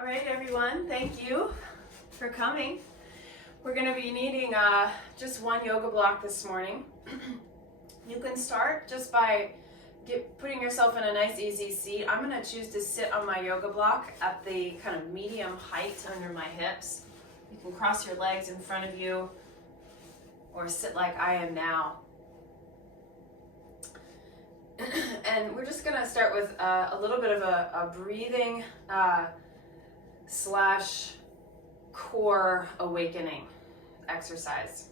All right, everyone, thank you for coming. We're going to be needing just one yoga block this morning. You can start just by putting yourself in a nice easy seat. I'm going to choose to sit on my yoga block at the kind of medium height under my hips. You can cross your legs in front of you or sit like I am now. And we're just going to start with a little bit of a breathing slash core awakening exercise.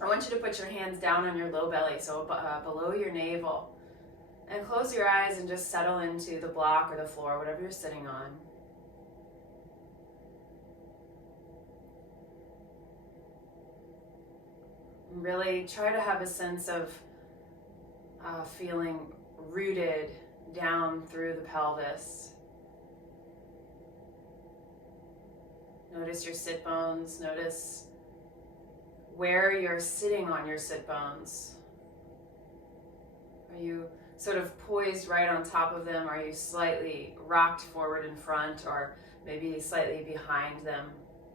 I want you to put your hands down on your low belly, so below your navel, and close your eyes and just settle into the block or the floor, whatever you're sitting on. Really try to have a sense of feeling rooted down through the pelvis. Notice your sit bones. Notice where you're sitting on your sit bones. Are you sort of poised right on top of them? Are you slightly rocked forward in front, or maybe slightly behind them?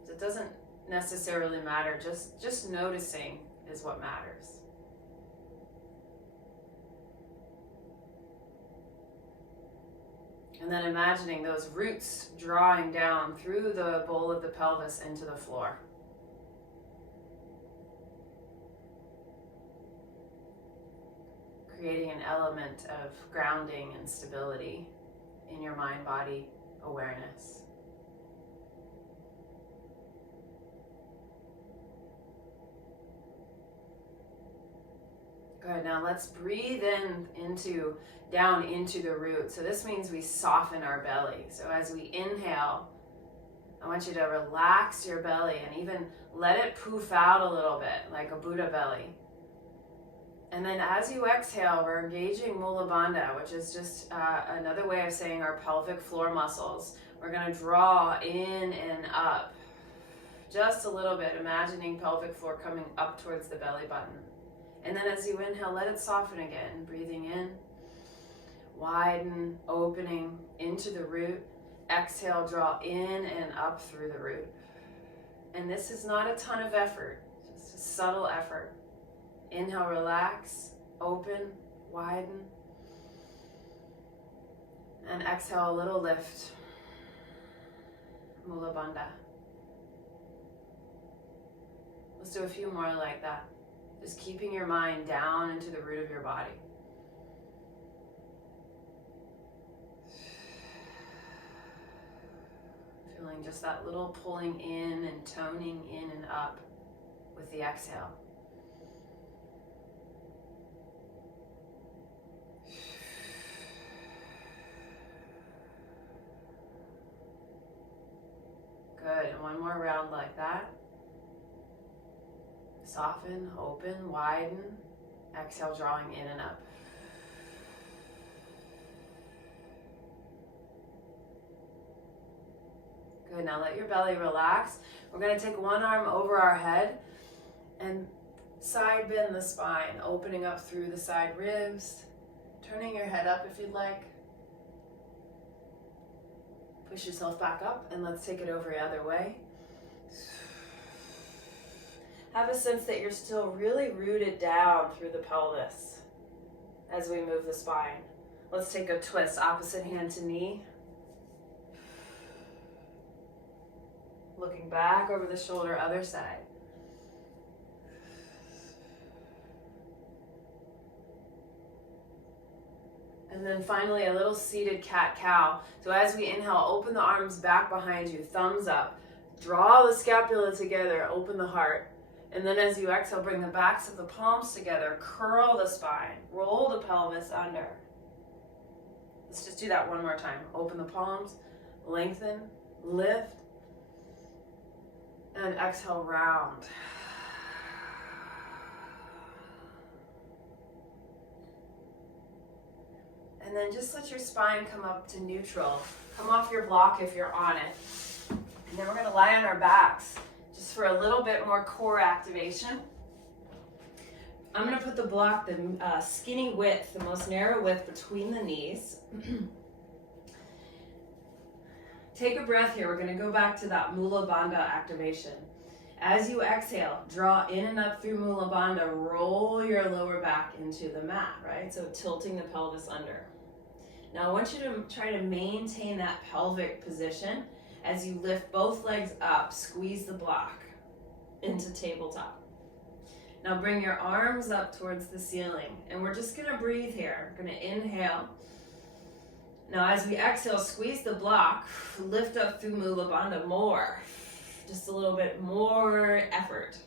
It doesn't necessarily matter. Just noticing is what matters. And then imagining those roots drawing down through the bowl of the pelvis into the floor. Creating an element of grounding and stability in your mind-body awareness. Good, now let's breathe down into the root. So this means we soften our belly. So as we inhale, I want you to relax your belly and even let it poof out a little bit, like a Buddha belly. And then as you exhale, we're engaging Mula Bandha, which is just another way of saying our pelvic floor muscles. We're going to draw in and up, just a little bit, imagining pelvic floor coming up towards the belly button. And then as you inhale, let it soften again, breathing in, widen, opening into the root. Exhale, draw in and up through the root. And this is not a ton of effort, just a subtle effort. Inhale, relax, open, widen. And exhale, a little lift. Mula Bandha. Let's do a few more like that. Just keeping your mind down into the root of your body. Feeling just that little pulling in and toning in and up with the exhale. Good, and one more round like that. Soften, open, widen. Exhale, drawing in and up. Good, now let your belly relax. We're going to take one arm over our head and side bend the spine, opening up through the side ribs, turning your head up if you'd like. Push yourself back up, and let's take it over the other way. Have a sense that you're still really rooted down through the pelvis as we move the spine. Let's take a twist, opposite hand to knee. Looking back over the shoulder, other side. And then finally, a little seated cat-cow. So as we inhale, open the arms back behind you, thumbs up. Draw the scapula together, open the heart. And then as you exhale, bring the backs of the palms together, curl the spine, roll the pelvis under. Let's just do that one more time. Open the palms, lengthen, lift, and exhale, round. And then just let your spine come up to neutral. Come off your block if you're on it. And then we're going to lie on our backs just for a little bit more core activation. I'm going to put the block the skinny width, the most narrow width between the knees. take a breath here. We're going to go back to that Mula Bandha activation. As you exhale, draw in and up through Mula Bandha, roll your lower back into the mat, right? So tilting the pelvis under. Now I want you to try to maintain that pelvic position as you lift both legs up, squeeze the block into tabletop. Now bring your arms up towards the ceiling, and we're just gonna breathe here. We're gonna inhale. Now as we exhale, squeeze the block, lift up through Mula Bandha more. Just a little bit more effort.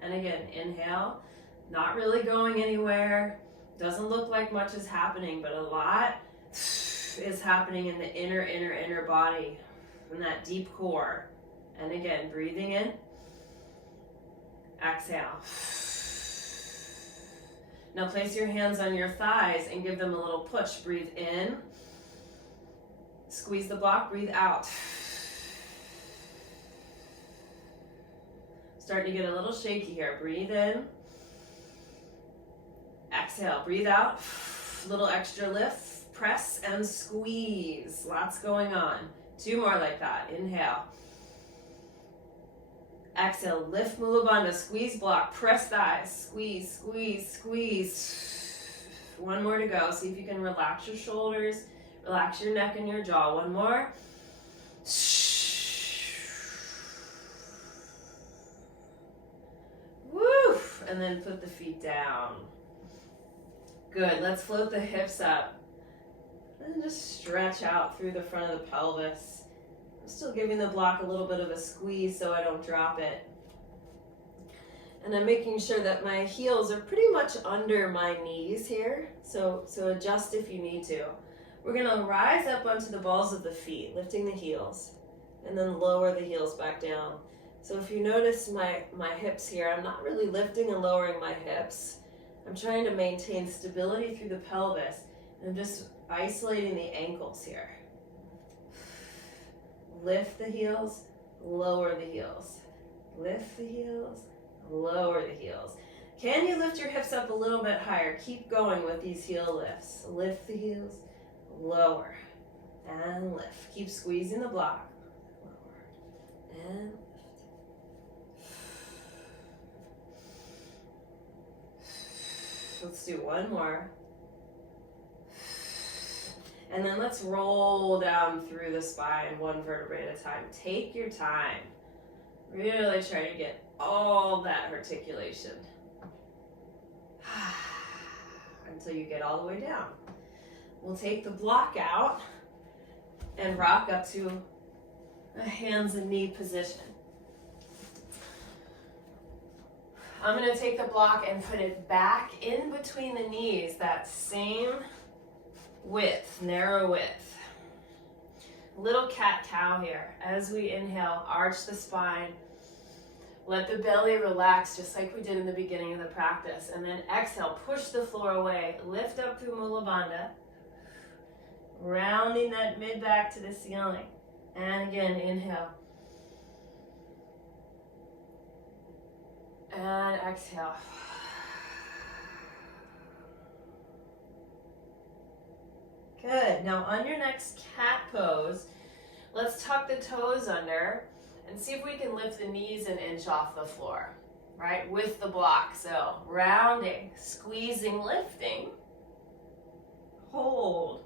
And again, inhale, not really going anywhere. Doesn't look like much is happening, but a lot is happening in the inner body, in that deep core. And again, breathing in, exhale. Now place your hands on your thighs and give them a little push. Breathe in, squeeze the block, breathe out. Starting to get a little shaky here. Breathe in, exhale, breathe out. Little extra lift, press and squeeze. Lots going on. 2 more like that. Inhale. Exhale, lift Mula Bandha, squeeze block, press thighs, squeeze, squeeze, squeeze. 1 more to go. See if you can relax your shoulders, relax your neck and your jaw. 1 more. Woo! And then put the feet down. Good. Let's float the hips up. And just stretch out through the front of the pelvis. I'm still giving the block a little bit of a squeeze so I don't drop it. And I'm making sure that my heels are pretty much under my knees here. So adjust if you need to. We're gonna rise up onto the balls of the feet, lifting the heels, and then lower the heels back down. So if you notice my hips here, I'm not really lifting and lowering my hips. I'm trying to maintain stability through the pelvis. And I'm just isolating the ankles here. Lift the heels, lower the heels. Lift the heels, lower the heels. Can you lift your hips up a little bit higher? Keep going with these heel lifts. Lift the heels, lower, and lift. Keep squeezing the block. Lower, and lift. Let's do 1 more. And then let's roll down through the spine 1 vertebrae at a time. Take your time. Really try to get all that articulation until you get all the way down. We'll take the block out and rock up to a hands and knee position. I'm going to take the block and put it back in between the knees, that same width, narrow width. Little cat-cow here. As we inhale, arch the spine. Let the belly relax just like we did in the beginning of the practice. And then exhale, push the floor away. Lift up through Mula Bandha. Rounding that mid-back to the ceiling. And again, inhale. And exhale. Good. Now on your next cat pose, let's tuck the toes under and see if we can lift the knees an inch off the floor, right? With the block. So rounding, squeezing, lifting. Hold.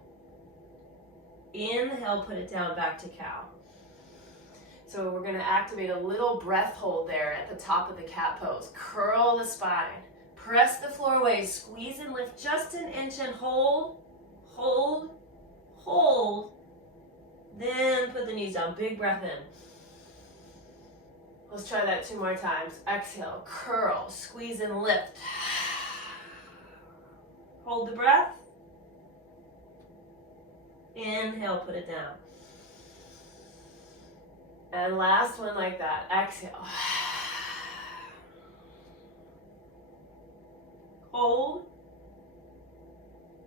Inhale, put it down, back to cow. So we're going to activate a little breath hold there at the top of the cat pose. Curl the spine. Press the floor away. Squeeze and lift just an inch and hold. Hold, hold, then put the knees down. Big breath in. Let's try that 2 more times. Exhale, curl, squeeze and lift. Hold the breath. Inhale, put it down. And last one like that. Exhale. Hold.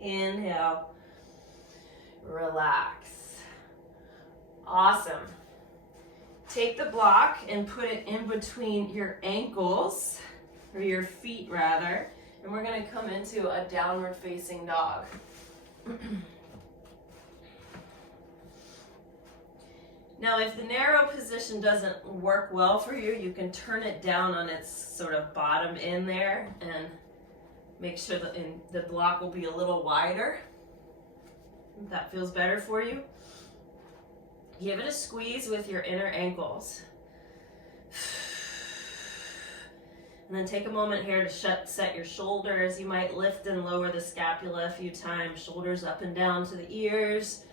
Inhale. Relax. Awesome. Take the block and put it in between your ankles, or your feet rather, and we're going to come into a downward facing dog. Now, if the narrow position doesn't work well for you, you can turn it down on its sort of bottom in there and make sure that the block will be a little wider. If that feels better for you. Give it a squeeze with your inner ankles. And then take a moment here to set your shoulders. You might lift and lower the scapula a few times, shoulders up and down to the ears.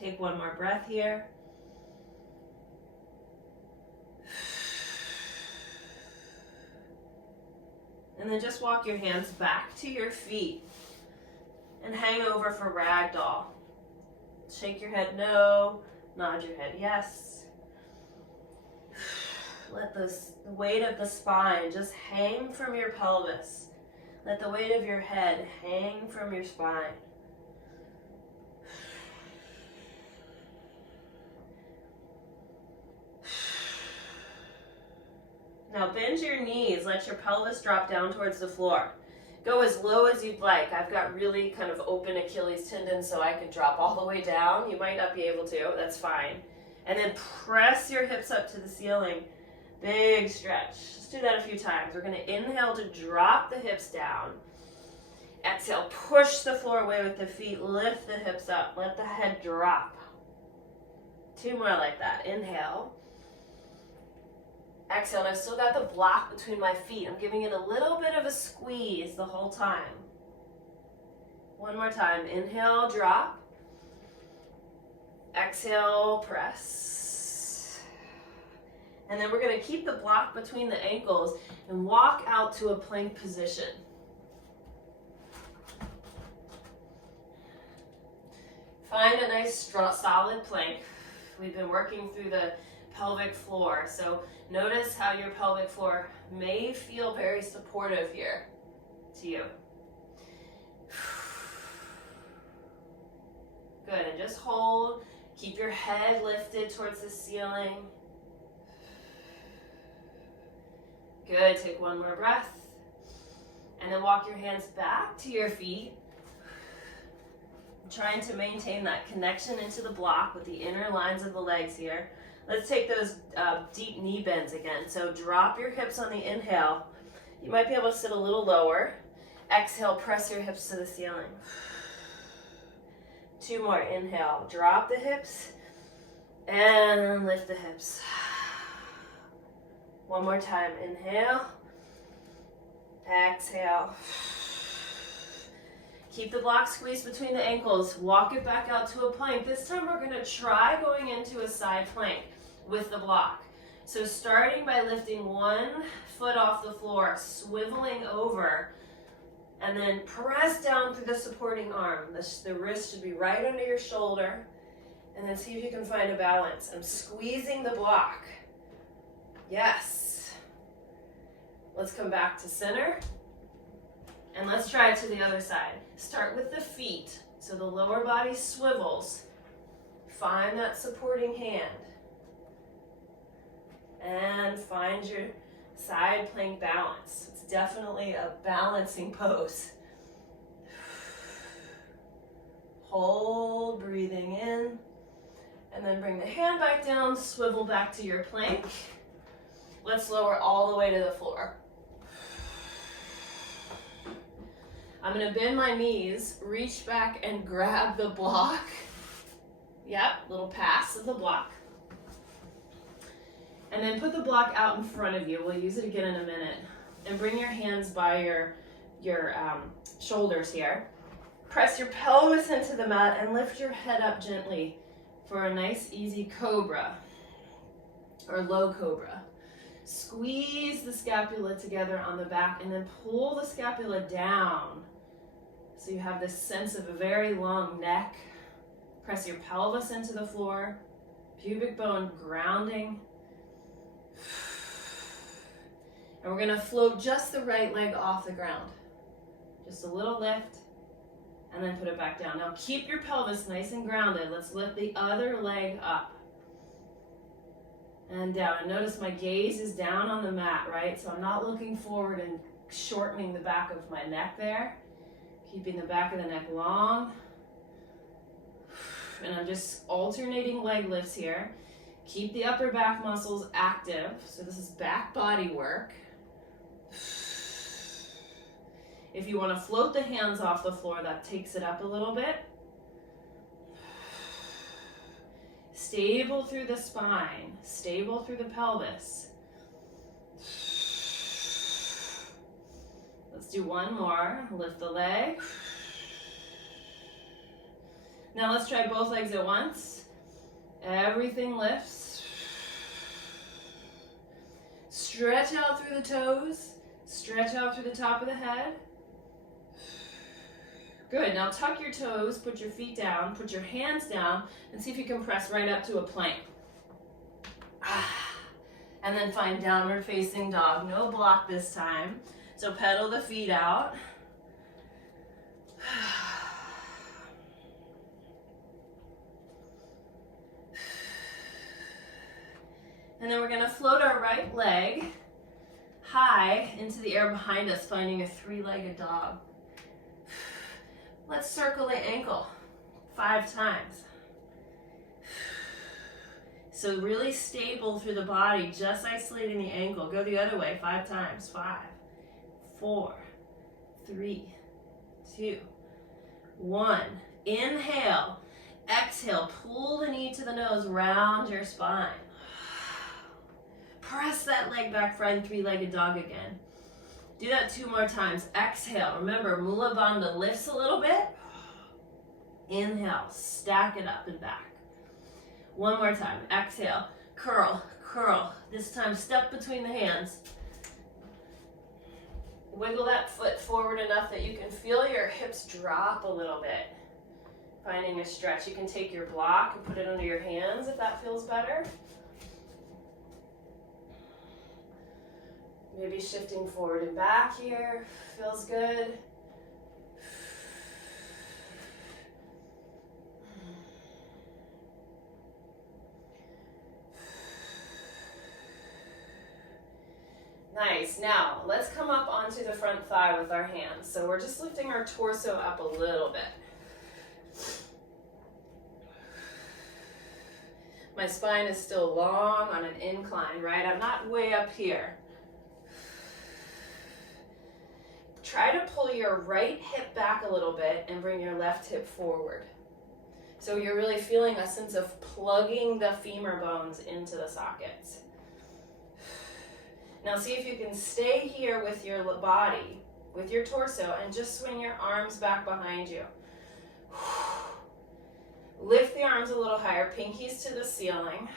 Take one more breath here. And then just walk your hands back to your feet and hang over for ragdoll. Shake your head no, nod your head yes. Let the weight of the spine just hang from your pelvis. Let the weight of your head hang from your spine. Now bend your knees, let your pelvis drop down towards the floor. Go as low as you'd like. I've got really kind of open Achilles tendon, so I could drop all the way down. You might not be able to, that's fine. And then press your hips up to the ceiling. Big stretch. Just do that a few times. We're gonna inhale to drop the hips down. Exhale, push the floor away with the feet, lift the hips up, let the head drop. 2 more like that. Inhale. Exhale, and I've still got the block between my feet. I'm giving it a little bit of a squeeze the whole time. 1 more time. Inhale, drop. Exhale, press. And then we're going to keep the block between the ankles and walk out to a plank position. Find a nice, strong, solid plank. We've been working through the pelvic floor, so notice how your pelvic floor may feel very supportive here to you. Good, and just hold. Keep your head lifted towards the ceiling. Good, take 1 more breath. And then walk your hands back to your feet. Trying to maintain that connection into the block with the inner lines of the legs here. Let's take those deep knee bends again. So drop your hips on the inhale. You might be able to sit a little lower. Exhale, press your hips to the ceiling. 2 more. Inhale, drop the hips and lift the hips. 1 more time. Inhale, exhale. Keep the block squeezed between the ankles. Walk it back out to a plank. This time we're going to try going into a side plank with the block. So starting by lifting 1 foot off the floor, swiveling over, and then press down through the supporting arm. The wrist should be right under your shoulder, and then see if you can find a balance. I'm squeezing the block. Yes. Let's come back to center. And let's try it to the other side. Start with the feet, so the lower body swivels. Find that supporting hand. And find your side plank balance. It's definitely a balancing pose. Hold, breathing in. And then bring the hand back down, swivel back to your plank. Let's lower all the way to the floor. I'm going to bend my knees, reach back and grab the block. Yep, little pass of the block. And then put the block out in front of you. We'll use it again in a minute. And bring your hands by your shoulders here. Press your pelvis into the mat and lift your head up gently for a nice easy cobra or low cobra. Squeeze the scapula together on the back and then pull the scapula down. So you have this sense of a very long neck. Press your pelvis into the floor, pubic bone grounding. And we're gonna float just the right leg off the ground. Just a little lift, and then put it back down. Now keep your pelvis nice and grounded. Let's lift the other leg up. and down. And notice my gaze is down on the mat, right? So I'm not looking forward and shortening the back of my neck there. Keeping the back of the neck long. And I'm just alternating leg lifts here. Keep the upper back muscles active. So this is back body work. If you want to float the hands off the floor, that takes it up a little bit. Stable through the spine, stable through the pelvis. Let's do one more. Lift the leg. Now let's try both legs at once. Everything lifts. Stretch out through the toes. Stretch out through the top of the head. Good, now tuck your toes, put your feet down, put your hands down, and see if you can press right up to a plank. And then find downward facing dog. No block this time. So pedal the feet out. And then we're gonna float our right leg high into the air behind us, finding a three-legged dog. Let's circle the ankle 5 times. So really stable through the body, just isolating the ankle. Go the other way 5 times. 5, 4, 3, 2, 1. Inhale, exhale, pull the knee to the nose, round your spine. Press that leg back, friend, three-legged dog again. Do that 2 more times. Exhale. Remember, Mula Bandha lifts a little bit. Inhale, stack it up and back. 1 more time. Exhale, curl, curl. This time, step between the hands. Wiggle that foot forward enough that you can feel your hips drop a little bit. Finding a stretch. You can take your block and put it under your hands if that feels better. Maybe shifting forward and back here, feels good. Nice, now let's come up onto the front thigh with our hands. So we're just lifting our torso up a little bit. My spine is still long on an incline, right? I'm not way up here. Try to pull your right hip back a little bit and bring your left hip forward. So you're really feeling a sense of plugging the femur bones into the sockets. Now see if you can stay here with your body, with your torso, and just swing your arms back behind you. Lift the arms a little higher, pinkies to the ceiling.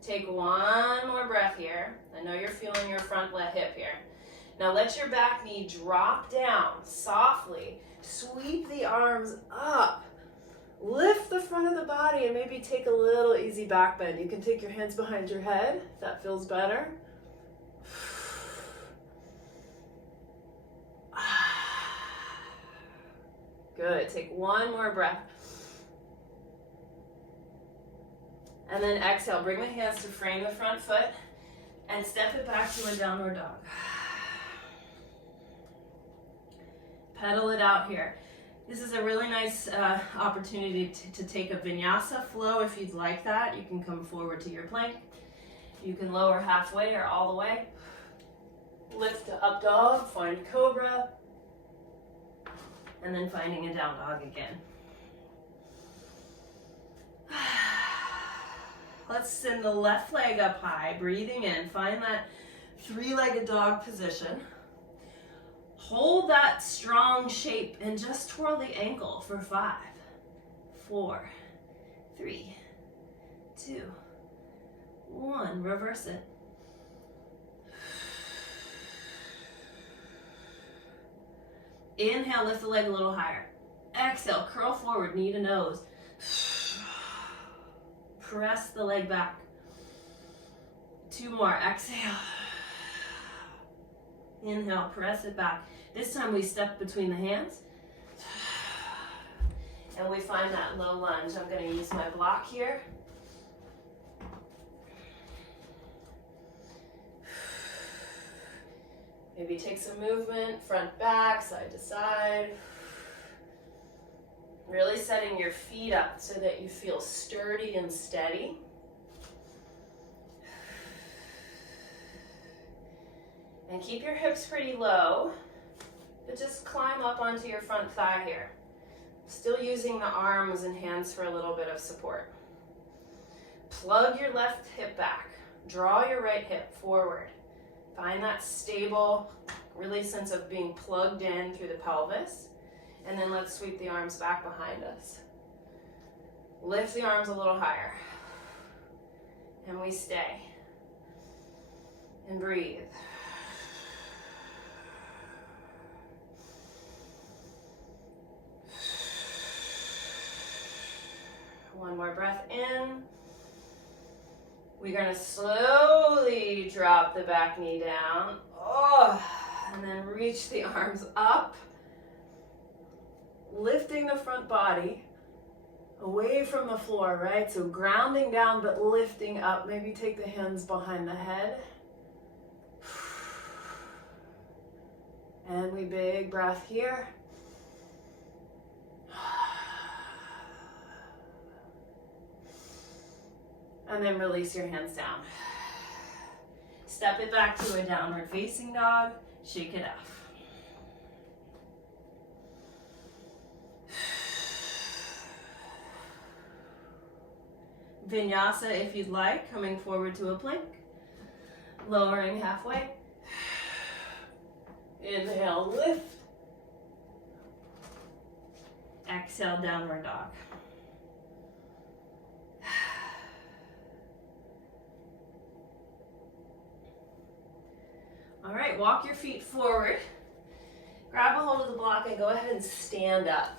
Take 1 more breath here. I know you're feeling your front left hip here. Now let your back knee drop down softly. Sweep the arms up. Lift the front of the body and maybe take a little easy back bend. You can take your hands behind your head if that feels better. Good. Take 1 more breath. And then exhale, bring the hands to frame the front foot and step it back to a downward dog. Pedal it out here. This is a really nice opportunity to take a vinyasa flow if you'd like that. You can come forward to your plank. You can lower halfway or all the way. Lift to up dog, find cobra, and then finding a down dog again. Let's send the left leg up high, breathing in. Find that three-legged dog position. Hold that strong shape and just twirl the ankle for 5, 4, 3, 2, 1. Reverse it. Inhale, lift the leg a little higher. Exhale, curl forward, knee to nose. Press the leg back. 2 more. Exhale. Inhale, press it back. This time we step between the hands. And we find that low lunge. I'm going to use my block here. Maybe take some movement, front, back, side to side. Really setting your feet up so that you feel sturdy and steady. And keep your hips pretty low, but just climb up onto your front thigh here. Still using the arms and hands for a little bit of support. Plug your left hip back. Draw your right hip forward. Find that stable, really sense of being plugged in through the pelvis. And then let's sweep the arms back behind us. Lift the arms a little higher. And we stay. And breathe. One more breath in. We're gonna slowly drop the back knee down. Oh, and then reach the arms up. Lifting the front body away from the floor, right? So grounding down, but lifting up. Maybe take the hands behind the head. And we big breath here. And then release your hands down. Step it back to a downward facing dog. Shake it off. Vinyasa if you'd like, coming forward to a plank. Lowering halfway. Inhale, lift. Exhale, downward dog. All right, walk your feet forward. Grab a hold of the block and go ahead and stand up.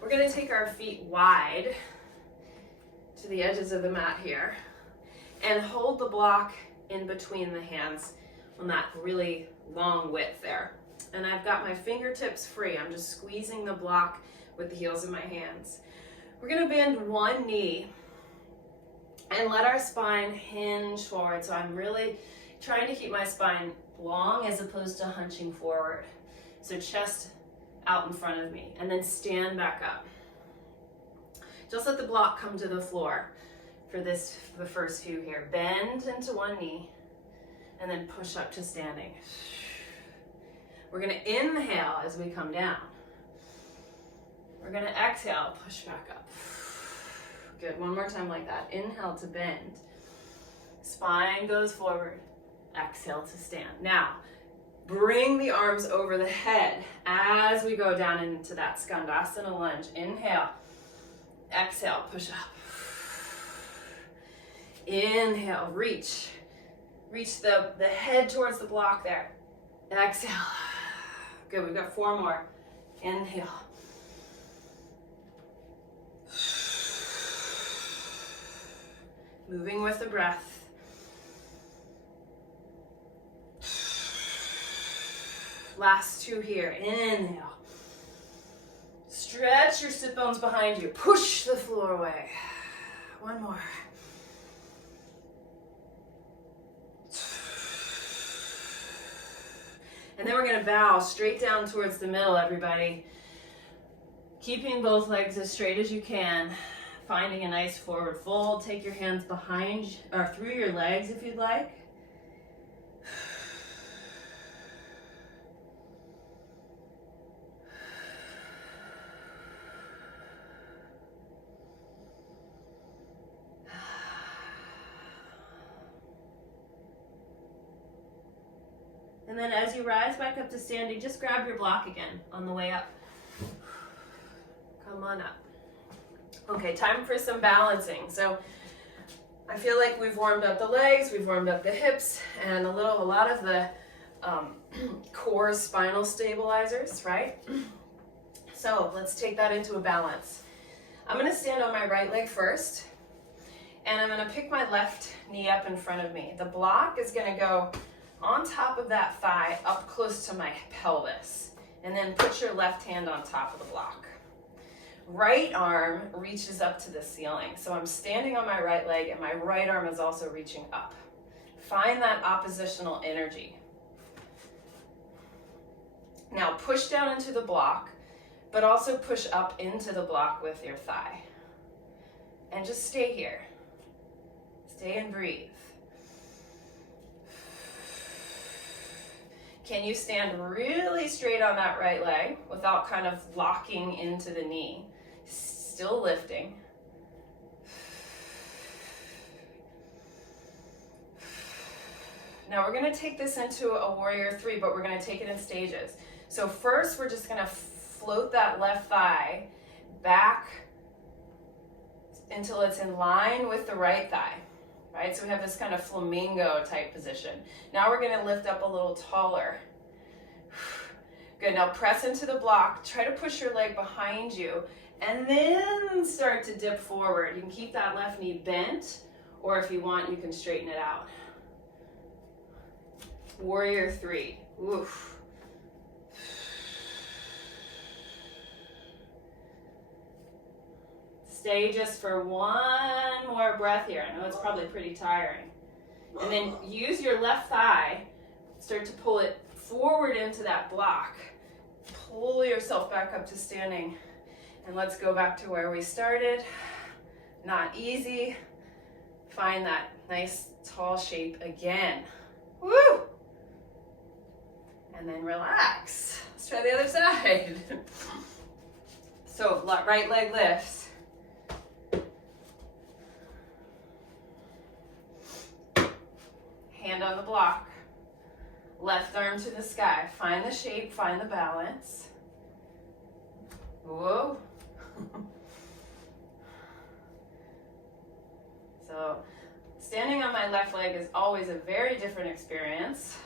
We're gonna take our feet wide to the edges of the mat here and hold the block in between the hands on that really long width there. And I've got my fingertips free. I'm just squeezing the block with the heels of my hands. We're gonna bend one knee and let our spine hinge forward. So I'm really trying to keep my spine long as opposed to hunching forward. So chest out in front of me, and then stand back up. Just let the block come to the floor for the first few here. Bend into one knee, and then push up to standing. We're gonna inhale as we come down. We're gonna exhale, push back up. Good, one more time like that. Inhale to bend. Spine goes forward. Exhale to stand. Now, bring the arms over the head as we go down into that Skandasana lunge. Inhale. Exhale, push up. Inhale, reach. Reach the head towards the block there. Exhale. Good, we've got 4 more. Inhale. Moving with the breath. Last 2 here. Inhale. Stretch your sit bones behind you. Push the floor away. 1 more. And then we're going to bow straight down towards the middle, everybody. Keeping both legs as straight as you can. Finding a nice forward fold. Take your hands behind or through your legs if you'd like. And then as you rise back up to standing, just grab your block again on the way up. Come on up. Okay, time for some balancing. So I feel like we've warmed up the legs, we've warmed up the hips, and a lot of the core spinal stabilizers, right? So let's take that into a balance. I'm gonna stand on my right leg first, and I'm gonna pick my left knee up in front of me. The block is gonna go on top of that thigh, up close to my pelvis, and then put your left hand on top of the block. Right arm reaches up to the ceiling. So I'm standing on my right leg and my right arm is also reaching up. Find that oppositional energy Now push down into the block, but also push up into the block with your thigh. And just stay here. Stay and breathe. Can you stand really straight on that right leg without kind of locking into the knee? Still lifting. Now we're gonna take this into a warrior 3, but we're gonna take it in stages. So first we're just gonna float that left thigh back until it's in line with the right thigh, right? So we have this kind of flamingo type position. Now we're gonna lift up a little taller. Good, now press into the block. Try to push your leg behind you and then start to dip forward. You can keep that left knee bent, or if you want, you can straighten it out. Warrior 3. Oof. Stay just for one more breath here. I know it's probably pretty tiring. And then use your left thigh, start to pull it forward into that block. Pull yourself back up to standing. And let's go back to where we started. Not easy. Find that nice tall shape again. Woo! And then relax. Let's try the other side. So right leg lifts. Hand on the block. Left arm to the sky. Find the shape, find the balance. Whoa. So standing on my left leg is always a very different experience.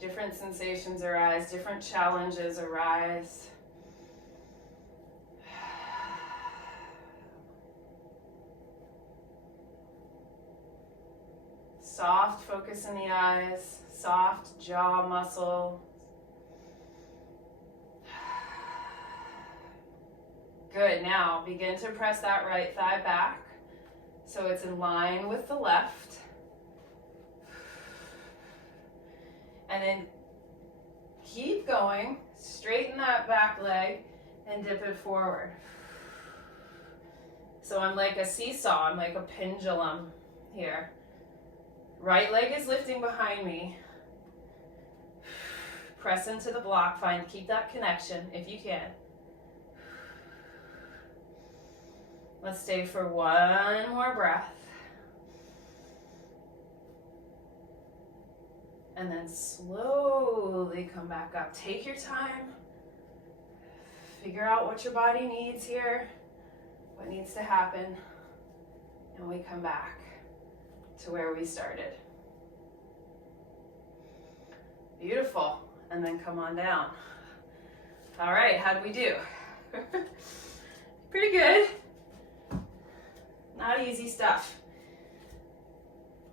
Different sensations arise, different challenges arise. Soft focus in the eyes, soft jaw muscle. Good, now begin to press that right thigh back so it's in line with the left. And then keep going, straighten that back leg and dip it forward. So I'm like a seesaw, I'm like a pendulum here. Right leg is lifting behind me. Press into the block, keep that connection if you can. Let's stay for one more breath. And then slowly come back up. Take your time. Figure out what your body needs here, what needs to happen, and we come back to where we started. Beautiful. And then come on down. All right, how did we do? Pretty good. Not easy stuff.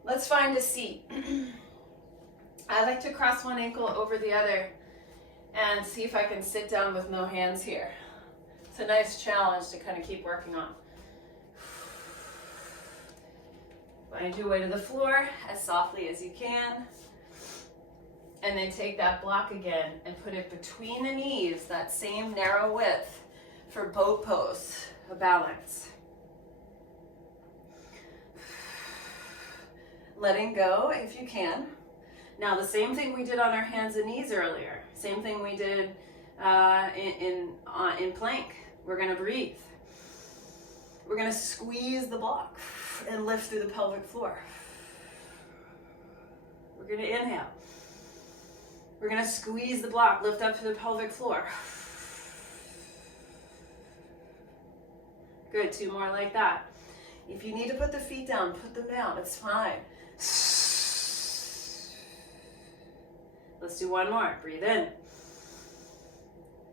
Let's find a seat. I like to cross one ankle over the other and see if I can sit down with no hands here. It's a nice challenge to kind of keep working on. Find your way to the floor as softly as you can. And then take that block again and put it between the knees, that same narrow width for boat pose, a balance. Letting go if you can. Now the same thing we did on our hands and knees earlier, same thing we did in plank. We're gonna breathe. We're gonna squeeze the block and lift through the pelvic floor. We're gonna inhale. We're gonna squeeze the block, lift up to the pelvic floor. Good, 2 more like that. If you need to put the feet down, put them down, it's fine. Let's do one more. Breathe in.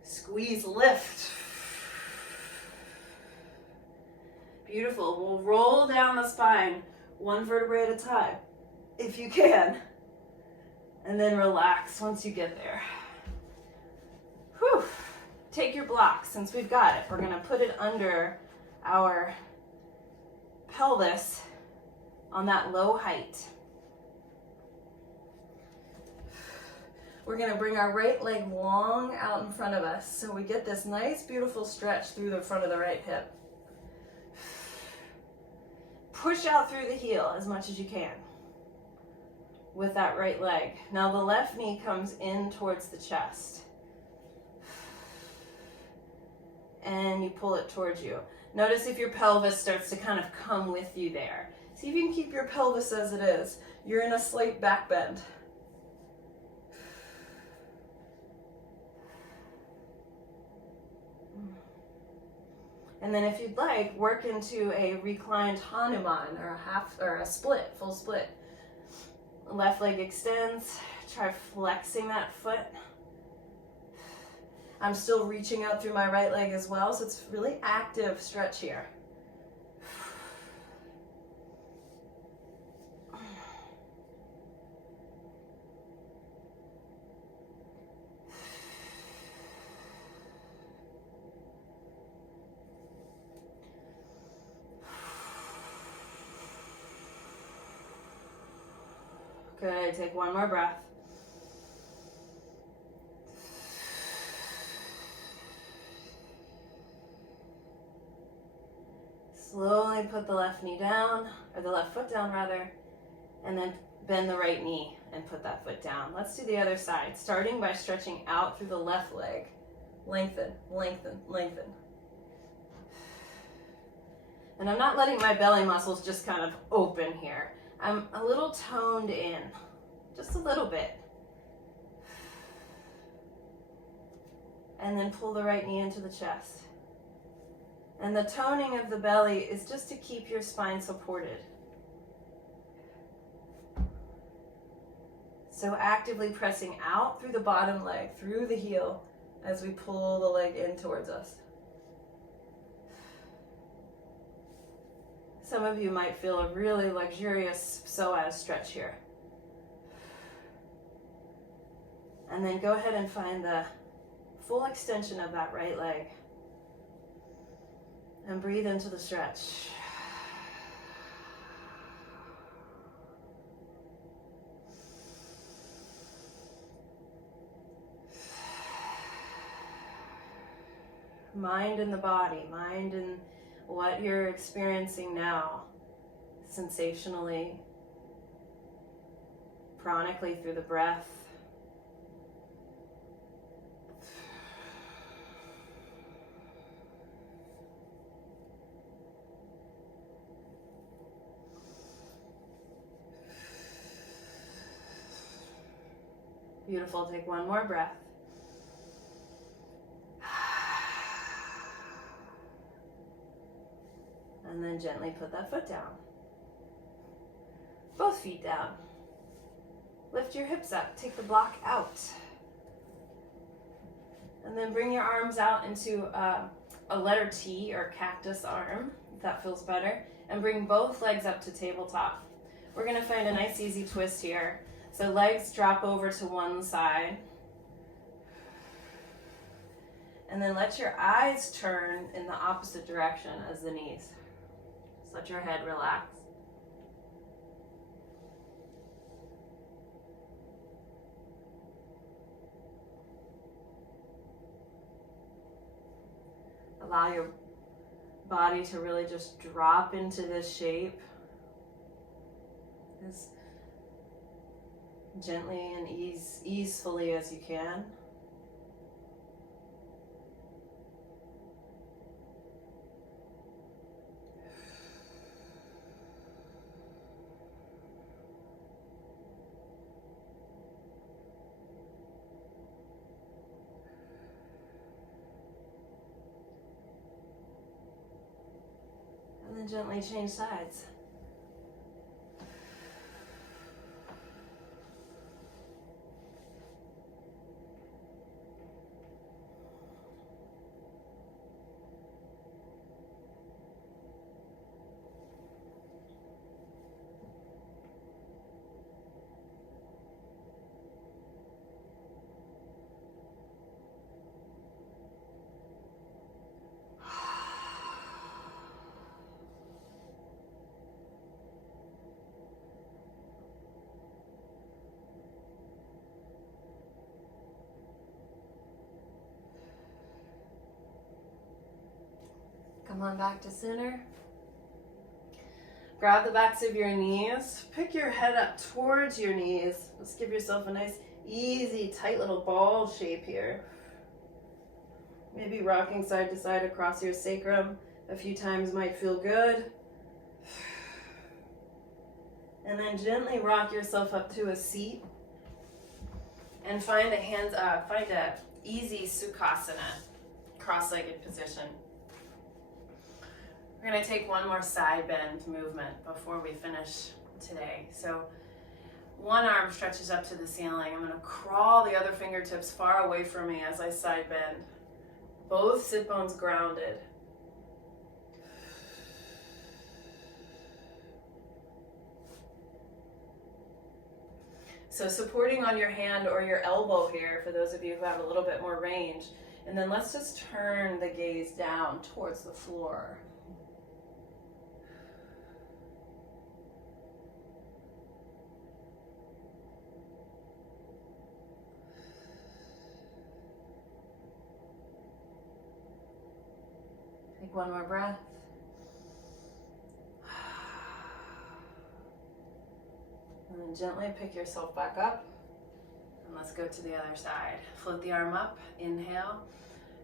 Squeeze, lift. Beautiful. We'll roll down the spine, 1 vertebrae at a time, if you can. And then relax once you get there. Whew. Take your block, since we've got it. We're gonna put it under our pelvis on that low height. We're gonna bring our right leg long out in front of us so we get this nice, beautiful stretch through the front of the right hip. Push out through the heel as much as you can with that right leg. Now the left knee comes in towards the chest. And you pull it towards you. Notice if your pelvis starts to kind of come with you there. See if you can keep your pelvis as it is. You're in a slight back bend. And then if you'd like, work into a reclined Hanuman or a split, full split. Left leg extends. Try flexing that foot. I'm still reaching out through my right leg as well, so it's really active stretch here. Good, take one more breath. Slowly put the left knee down, or the left foot down rather, and then bend the right knee and put that foot down. Let's do the other side, starting by stretching out through the left leg. Lengthen, lengthen, lengthen. And I'm not letting my belly muscles just kind of open here. I'm a little toned in, just a little bit. And then pull the right knee into the chest. And the toning of the belly is just to keep your spine supported. So actively pressing out through the bottom leg, through the heel, as we pull the leg in towards us. Some of you might feel a really luxurious psoas stretch here. And then go ahead and find the full extension of that right leg. And breathe into the stretch. Mind in the body, mind in what you're experiencing now, sensationally, chronically through the breath. Beautiful, take one more breath. And then gently put that foot down. Both feet down. Lift your hips up, take the block out. And then bring your arms out into a letter T or cactus arm, if that feels better. And bring both legs up to tabletop. We're gonna find a nice easy twist here. So legs drop over to one side. And then let your eyes turn in the opposite direction as the knees. Just let your head relax. Allow your body to really just drop into this shape as gently and easefully as you can. And then gently change sides. Come on back to center. Grab the backs of your knees. Pick your head up towards your knees. Let's give yourself a nice, easy, tight little ball shape here. Maybe rocking side to side across your sacrum a few times might feel good. And then gently rock yourself up to a seat. And find a easy Sukhasana, cross-legged position. We're going to take one more side bend movement before we finish today. So one arm stretches up to the ceiling. I'm going to crawl the other fingertips far away from me as I side bend. Both sit bones grounded. So supporting on your hand or your elbow here for those of you who have a little bit more range. And then let's just turn the gaze down towards the floor. Take one more breath. And then gently pick yourself back up. And let's go to the other side. Float the arm up, inhale,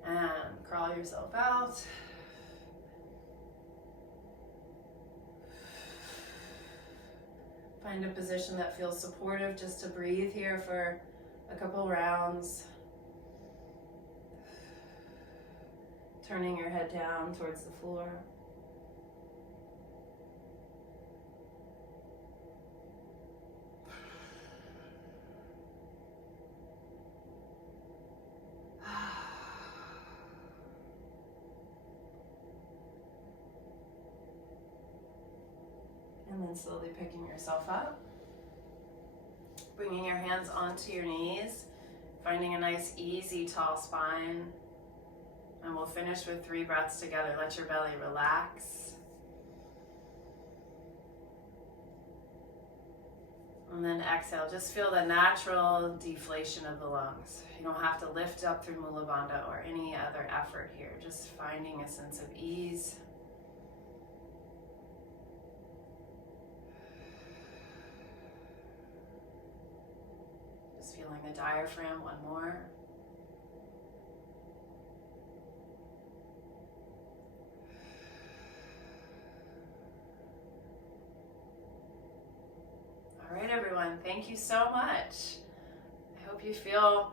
and crawl yourself out. Find a position that feels supportive just to breathe here for a couple rounds. Turning your head down towards the floor. And then slowly picking yourself up. Bringing your hands onto your knees. Finding a nice, easy, tall spine. And we'll finish with 3 breaths together. Let your belly relax. And then exhale. Just feel the natural deflation of the lungs. You don't have to lift up through Mula Bandha or any other effort here. Just finding a sense of ease. Just feeling the diaphragm. One more. All right, everyone, thank you so much. I hope you feel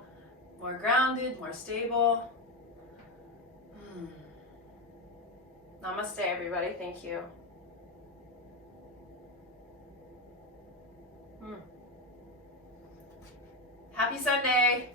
more grounded, more stable. Namaste, everybody. Thank you. Happy Sunday.